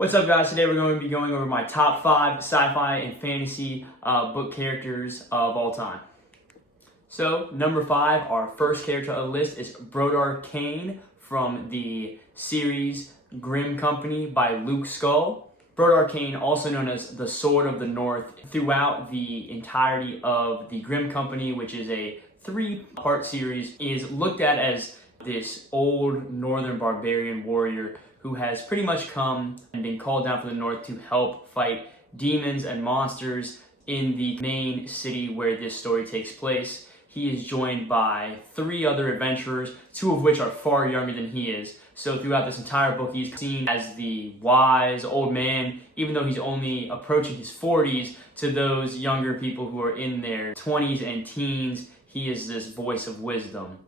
What's up, guys? Today we're going to be going over my top 5 sci-fi and fantasy book characters of all time. So, number 5, our first character on the list is Brodar Kane from the series Grimm Company by Luke Skull. Brodar Kane, also known as the Sword of the North, throughout the entirety of the Grimm Company, which is a 3-part series, is looked at as this old northern barbarian warrior who has pretty much come and been called down from the north to help fight demons and monsters in the main city where this story takes place. He is joined by 3 other adventurers, 2 of which are far younger than he is. So throughout this entire book, he's seen as the wise old man, even though he's only approaching his 40s. To those younger people who are in their 20s and teens, he is this voice of wisdom.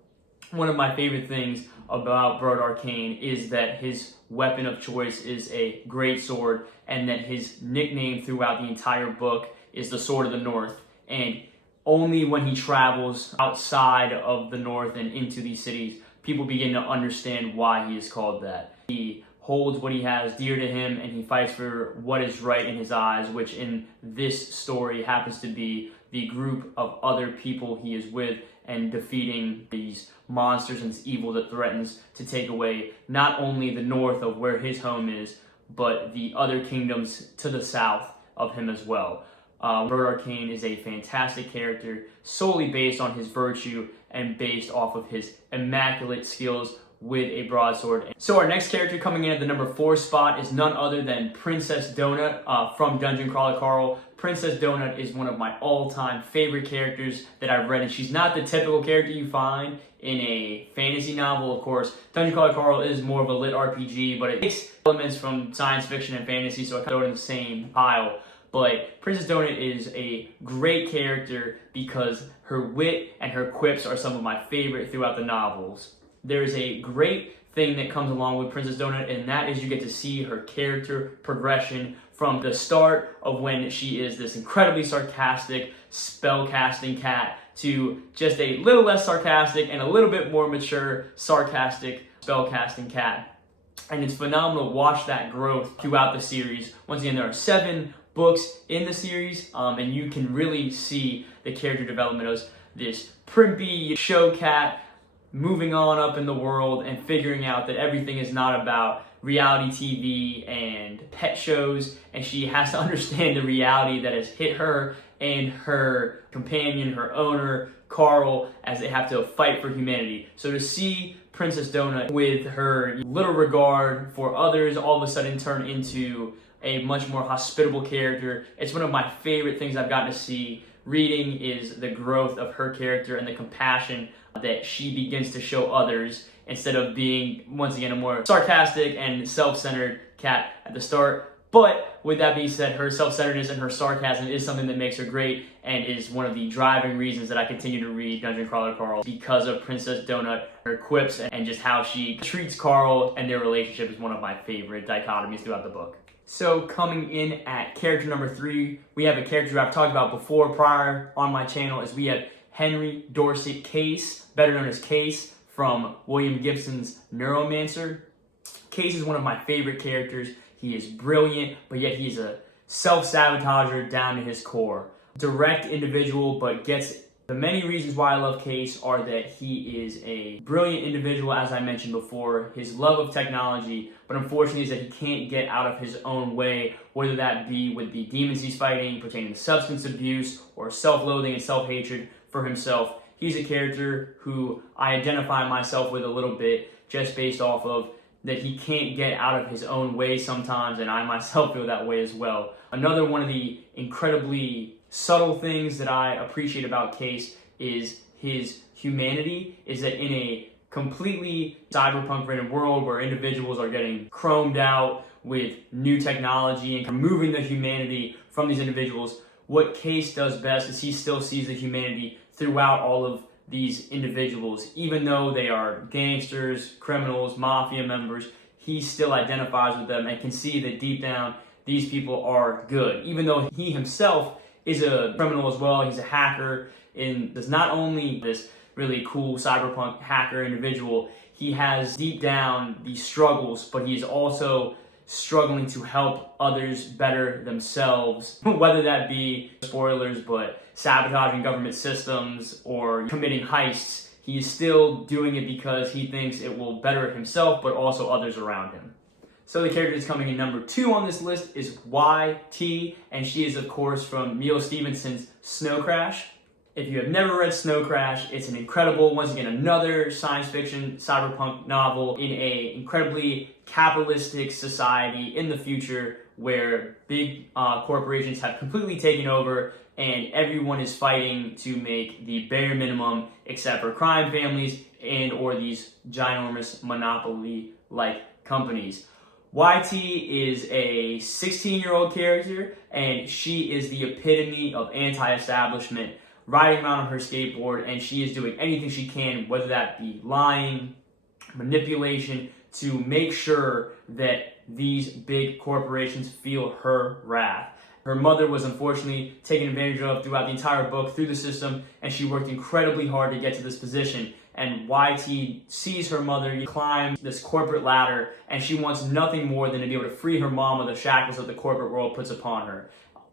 One of my favorite things about Brodar Kane is that his weapon of choice is a great sword, and that his nickname throughout the entire book is the Sword of the North. And only when he travels outside of the North and into these cities, people begin to understand why he is called that. He holds what he has dear to him, and he fights for what is right in his eyes, which in this story happens to be the group of other people he is with, and defeating these monsters and this evil that threatens to take away not only the north of where his home is, but the other kingdoms to the south of him as well. Brodar Kane is a fantastic character, solely based on his virtue and based off of his immaculate skills with a broadsword. So our next character coming in at the number 4 spot is none other than Princess Donut from Dungeon Crawler Carl. Princess Donut is one of my all-time favorite characters that I've read, and she's not the typical character you find in a fantasy novel, of course. Dungeon Crawler Carl is more of a lit RPG, but it takes elements from science fiction and fantasy, so I throw it in the same pile. But Princess Donut is a great character because her wit and her quips are some of my favorite throughout the novels. There's a great thing that comes along with Princess Donut, and that is you get to see her character progression from the start of when she is this incredibly sarcastic spell-casting cat to just a little less sarcastic and a little bit more mature sarcastic spell-casting cat. And it's phenomenal to watch that growth throughout the series. Once again, there are 7 books in the series, and you can really see the character development of this primpy show cat moving on up in the world and figuring out that everything is not about reality TV and pet shows, and she has to understand the reality that has hit her and her companion, her owner, Carl, as they have to fight for humanity. So to see Princess Donut with her little regard for others all of a sudden turn into a much more hospitable character, it's one of my favorite things I've gotten to see reading, is the growth of her character and the compassion that she begins to show others, instead of being, once again, a more sarcastic and self-centered cat at the start. But with that being said, her self-centeredness and her sarcasm is something that makes her great, and is one of the driving reasons that I continue to read Dungeon Crawler Carl, because of Princess Donut. Her quips and just how she treats Carl and their relationship is one of my favorite dichotomies throughout the book. So coming in at character number 3, we have a character I've talked about before prior on my channel, as we have Henry Dorset Case, better known as Case from William Gibson's Neuromancer. Case is one of my favorite characters. He is brilliant, but yet he's a self-sabotager down to his core. Direct individual, but gets the many reasons why I love Case are that he is a brilliant individual, as I mentioned before, his love of technology, but unfortunately is that he can't get out of his own way, whether that be with the demons he's fighting pertaining to substance abuse or self-loathing and self-hatred for himself. He's a character who I identify myself with a little bit, just based off of that he can't get out of his own way sometimes, and I myself feel that way as well. Another one of the incredibly subtle things that I appreciate about Case is his humanity, is that in a completely cyberpunk-ridden world where individuals are getting chromed out with new technology and removing the humanity from these individuals, what Case does best is he still sees the humanity throughout all of these individuals. Even though they are gangsters, criminals, mafia members, he still identifies with them and can see that deep down these people are good. Even though he himself is a criminal as well, he's a hacker, and is not only this really cool cyberpunk hacker individual, he has deep down these struggles, but he's also struggling to help others better themselves, whether that be, spoilers, but sabotaging government systems or committing heists. He's still doing it because he thinks it will better himself, but also others around him. So the character that's coming in number 2 on this list is YT, and she is, of course, from Neil Stephenson's Snow Crash. If you have never read Snow Crash, it's an incredible, once again, another science fiction cyberpunk novel in a incredibly capitalistic society in the future where big corporations have completely taken over and everyone is fighting to make the bare minimum except for crime families and or these ginormous monopoly-like companies. YT is a 16-year-old character, and she is the epitome of anti-establishment, riding around on her skateboard, and she is doing anything she can, whether that be lying, manipulation, to make sure that these big corporations feel her wrath. Her mother was unfortunately taken advantage of throughout the entire book through the system, and she worked incredibly hard to get to this position. And YT sees her mother climb this corporate ladder, and she wants nothing more than to be able to free her mom of the shackles that the corporate world puts upon her.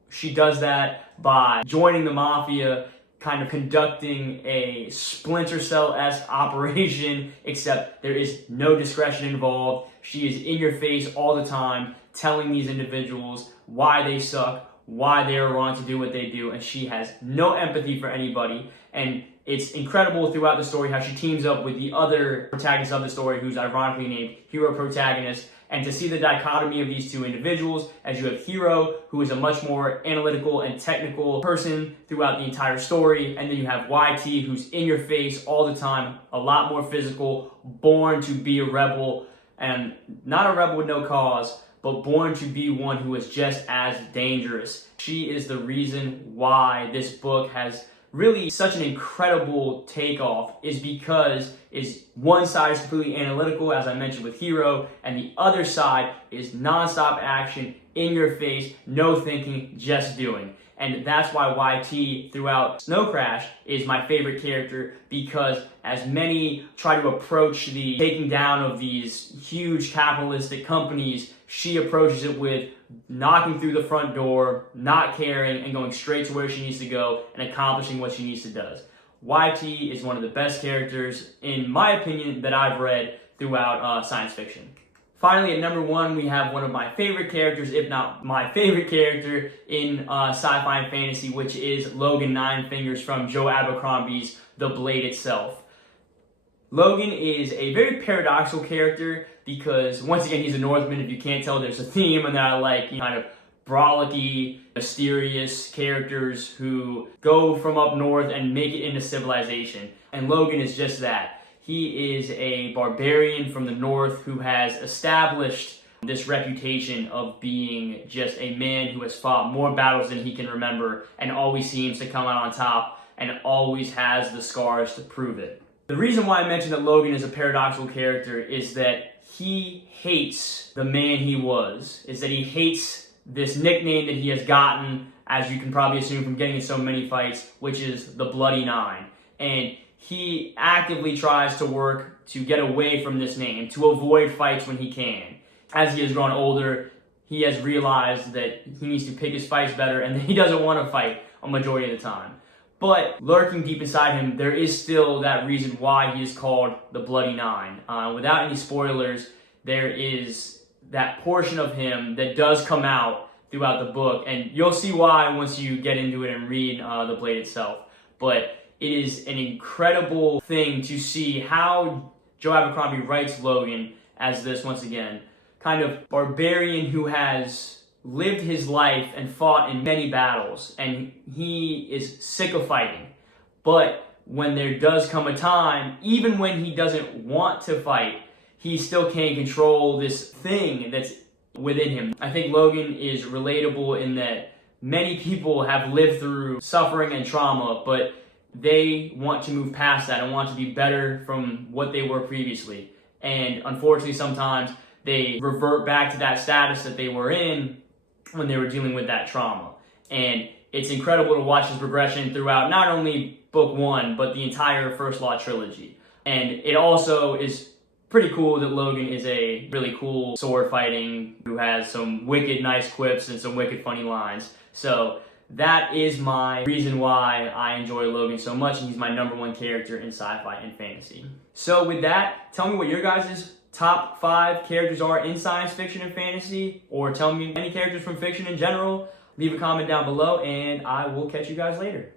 She does that by joining the mafia, kind of conducting a Splinter Cell-esque operation, except there is no discretion involved. She is in your face all the time, telling these individuals why they suck, why they are wrong to do what they do, and she has no empathy for anybody. And it's incredible throughout the story how she teams up with the other protagonist of the story, who's ironically named Hero Protagonist, and to see the dichotomy of these two individuals, as you have Hero, who is a much more analytical and technical person throughout the entire story, and then you have YT, who's in your face all the time, a lot more physical, born to be a rebel, and not a rebel with no cause, but born to be one who is just as dangerous. She is the reason why this book has really such an incredible takeoff, is because one side is completely analytical, as I mentioned with Hero, and the other side is non-stop action, in your face, no thinking, just doing. And that's why YT throughout Snow Crash is my favorite character, because as many try to approach the taking down of these huge capitalistic companies, she approaches it with knocking through the front door, not caring, and going straight to where she needs to go and accomplishing what she needs to do. YT is one of the best characters, in my opinion, that I've read throughout science fiction. Finally, at number 1, we have one of my favorite characters, if not my favorite character in sci-fi and fantasy, which is Logan Ninefingers from Joe Abercrombie's The Blade itself. Logan is a very paradoxical character because, once again, he's a Northman. If you can't tell, there's a theme, and I like kind of brolicky, mysterious characters who go from up north and make it into civilization. And Logan is just that. He is a barbarian from the north who has established this reputation of being just a man who has fought more battles than he can remember and always seems to come out on top and always has the scars to prove it. The reason why I mentioned that Logan is a paradoxical character is that he hates the man he was, is that he hates this nickname that he has gotten, as you can probably assume from getting in so many fights, which is the Bloody Nine. And he actively tries to work to get away from this name, to avoid fights when he can. As he has grown older, he has realized that he needs to pick his fights better and that he doesn't want to fight a majority of the time. But lurking deep inside him, there is still that reason why he is called the Bloody Nine. Without any spoilers, there is that portion of him that does come out throughout the book, and you'll see why once you get into it and read The Blade itself. But it is an incredible thing to see how Joe Abercrombie writes Logan as this, once again, kind of barbarian who has lived his life and fought in many battles, and he is sick of fighting. But when there does come a time, even when he doesn't want to fight, he still can't control this thing that's within him. I think Logan is relatable in that many people have lived through suffering and trauma, but they want to move past that and want to be better from what they were previously. And unfortunately, sometimes they revert back to that status that they were in when they were dealing with that trauma. And it's incredible to watch his progression throughout not only book 1, but the entire First Law trilogy. And it also is pretty cool that Logan is a really cool sword fighting who has some wicked nice quips and some wicked funny lines. So that is my reason why I enjoy Logan so much, and he's my number one character in sci-fi and fantasy. So with that, tell me what your guys' top 5 characters are in science fiction and fantasy, or tell me any characters from fiction in general. Leave a comment down below, and I will catch you guys later.